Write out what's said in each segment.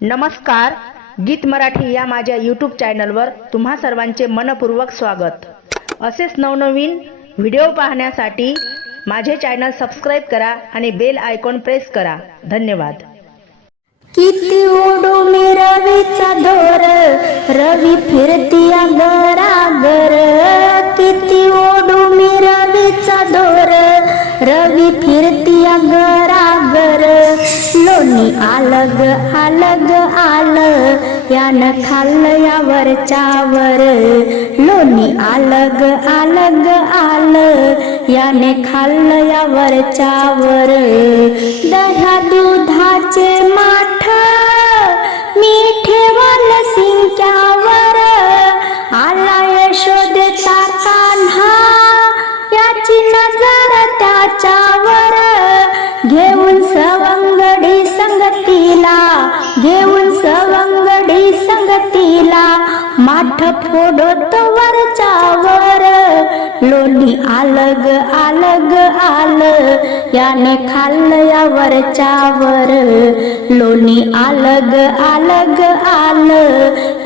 नमस्कार गीत मराठी या माझ्या यूट्यूब चॅनलवर तुम्हा सर्वांचे मनपूर्वक स्वागत. असेच नवनवीन व्हिडिओ पाहण्यासाठी माझे चॅनल सबस्क्राईब करा आणि बेल आयकॉन प्रेस करा. धन्यवाद. किती ओढू मी रवीचा धोर रवी फिरती गरागर किती ओढू मी रवीचा धोर रवी फिरतिया सागर लोणी आलग आलग आल यानं यावर चावर. लोणी आलग आलग आल याने खाल्ल यावर चावर. दह्या दुधाचे माठ फोडत वरच्यावर लोणी आलग आलग आल. याने खाल्लं या वरच्यावर लोणी आलग आलग आल.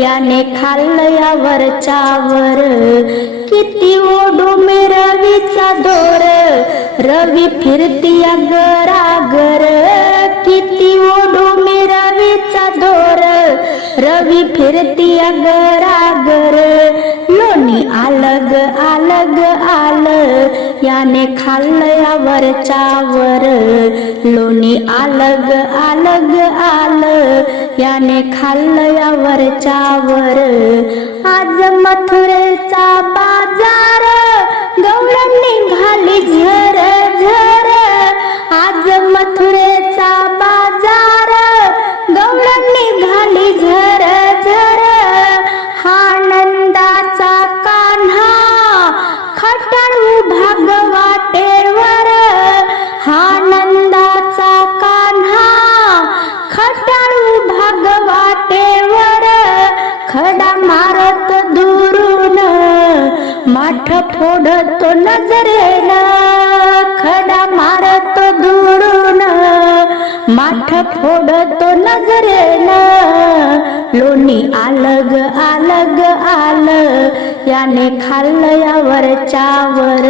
याने खाल्लं या वरच्यावर किती ओढू मी रवीचा दोर. रवी फिरतिया गरागर किती ओढू रवी फिरती अगर आगर लोणी आलग आलग आल. याने खाल्लं या वरच्यावर लोणी आलग आलग आल. याने खाल्लं वर वरच्यावर आज मथुरेचा माठ फोडतो नजरेला खडा मारतो दुरून. माठ फोडतो नजरेला लोणी आलग आलग आल याने खाल्लयावरच्यावर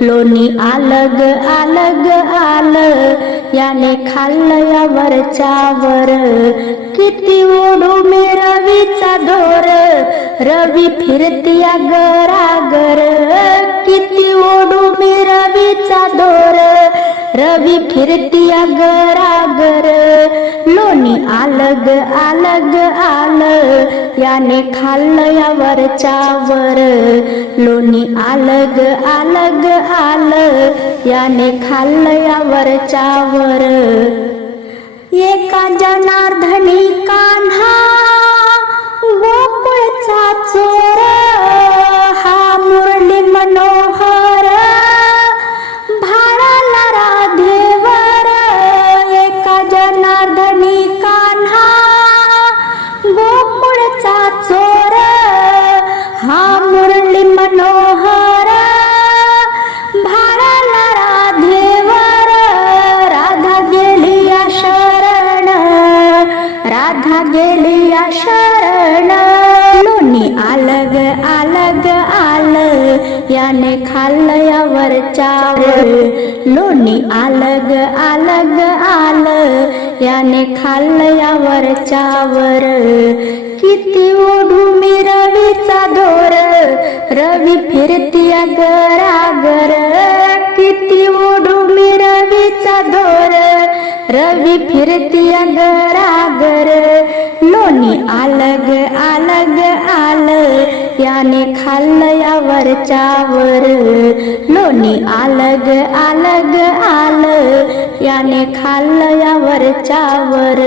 लोणी आलग आलग आल. याने खाल्लयावरच्यावर किती ओढू मी रवीचा दोर रवी फिरतिया गरागर किती ओढू मी रवीचा दोर रवी फिरतिया गरागर लोणी आलग आलग आल. याने खाल्लं या वरच्यावर लोणी आलग आलग आल. याने खाल्लं या वरच्यावर एका जनार्धनी याने खाल्लयावरच्यावर लोणी आलग आलग आल. याने खाल्लयावरच्यावर किती ओढू मी रवीचा दोर. रवी फिरतिया गरागर किती ओढू मी रवीचा दोर. रवी फिरती अंधरागर लोणी आलग आलग आल याने खाल्लं या वरच्यावर लोणी आलग आलग आल याने खाल्लं या वरच्यावर